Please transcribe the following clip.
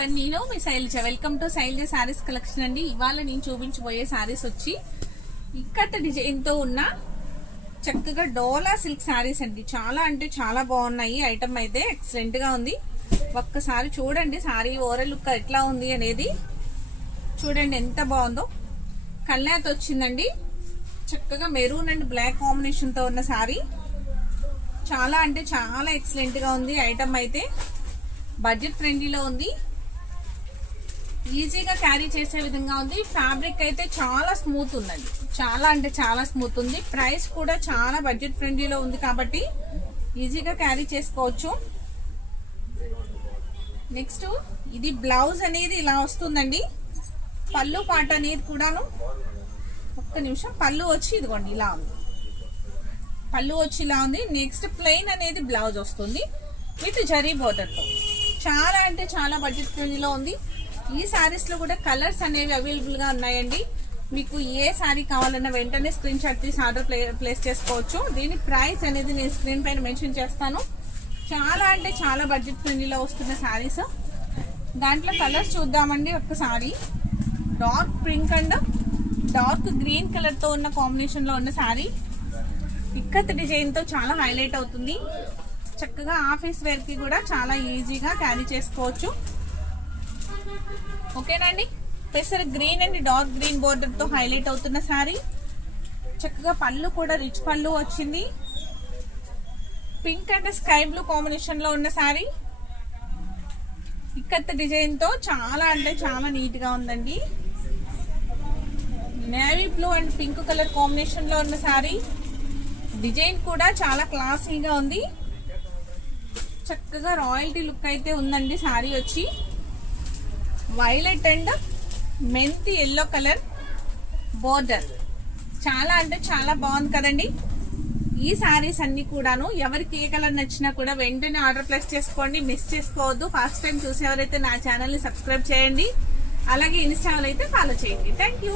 Everyone, నేను మీ Shailaja. Welcome to Shailaja saris collection అండి. ఇవాళ నేను చూపించబోయే సారీస్ వచ్చి ఇక్కత డిజైన్ తో ఉన్న చక్కగా డోలా సిల్క్ సారీస్ అండి. చాలా అంటే చాలా బాగున్నాయి. ఐటమ్ అయితే ఎక్సలెంట్ గా ఉంది. ఒక్కసారి చూడండి సారీ ఓవరాల్ లుక్ ఎట్లా ఉంది అనేది. చూడండి ఎంత బాగుందో. కల్లాత్ వచ్చిందండి. చక్కగా మెరూన్ అండ్ బ్లాక్ కాంబినేషన్ తో ఉన్న సారీ చాలా అంటే చాలా ఎక్సలెంట్ గా ఉంది. ఐటమ్ అయితే బడ్జెట్ ఫ్రెండ్లీలో ఉంది. ఈజీగా క్యారీ చేసే విధంగా ఉంది. ఫ్యాబ్రిక్ అయితే చాలా స్మూత్ ఉందండి. చాలా అంటే చాలా స్మూత్ ఉంది. ప్రైస్ కూడా చాలా బడ్జెట్ ఫ్రెండ్లీలో ఉంది కాబట్టి ఈజీగా క్యారీ చేసుకోవచ్చు. నెక్స్ట్ ఇది బ్లౌజ్ అనేది ఇలా వస్తుందండి. పళ్ళు పాట అనేది కూడాను ఒక్క నిమిషం. పళ్ళు వచ్చి ఇదిగోండి ఇలా ఉంది. పళ్ళు వచ్చి ఇలా ఉంది. నెక్స్ట్ ప్లెయిన్ అనేది బ్లౌజ్ వస్తుంది విత్ జరీ బోర్డర్ తో. చాలా అంటే చాలా బడ్జెట్ ఫ్రెండ్లీలో ఉంది. ఈ సారీస్ లో కూడా కలర్స్ అనేవి అవైలబుల్ గా ఉన్నాయండి. మీకు ఏ సారీ కావాలన్నా వెంటనే స్క్రీన్ షాట్ తీసి ఆర్డర్ ప్లేస్ చేసుకోవచ్చు. దీని ప్రైస్ అనేది నేను స్క్రీన్ పైన మెన్షన్ చేస్తాను. చాలా అంటే చాలా బడ్జెట్ ఫ్రెండ్లీలో వస్తున్న సారీస్. దాంట్లో కలర్స్ చూద్దామండి. ఒక్కసారి dark pink and dark green colour తో ఉన్న కాంబినేషన్ లో ఉన్న సారీ ఇక్కత్ డిజైన్ తో చాలా హైలైట్ అవుతుంది. చక్కగా ఆఫీస్ వేర్ కి కూడా చాలా ఈజీగా క్యారీ చేసుకోవచ్చు. ఓకేనండి. పెసర్ green and dark green border తో హైలైట్ అవుతున్న సారీ. చక్కగా పళ్ళు కూడా రిచ్ పళ్ళు వచ్చింది. Pink and sky blue combination లో ఉన్న సారీ ఇక్కత్ డిజైన్ తో చాలా అంటే చాలా నీట్ గా ఉందండి. Navy blue and pink colour combination లో ఉన్న సారీ. డిజైన్ కూడా చాలా క్లాసీగా ఉంది. చక్కగా రాయల్టీ లుక్ అయితే ఉందండి. సారీ వచ్చి వైలెట్ అండ్ మెంతి ఎల్లో కలర్ బోర్డర్. చాలా అంటే చాలా బాగుంది కదండి. ఈ సారీస్ అన్ని కూడాను ఎవరికి ఏ కలర్ నచ్చినా కూడా వెంటనే ఆర్డర్ ప్లేస్ చేసుకోండి. మిస్ చేసుకోవద్దు. ఫస్ట్ టైం చూసేవారైతే నా ఛానల్ ని సబ్స్క్రైబ్ చేయండి. అలాగే ఇన్స్టాలో అయితే ఫాలో చేయండి. Thank you.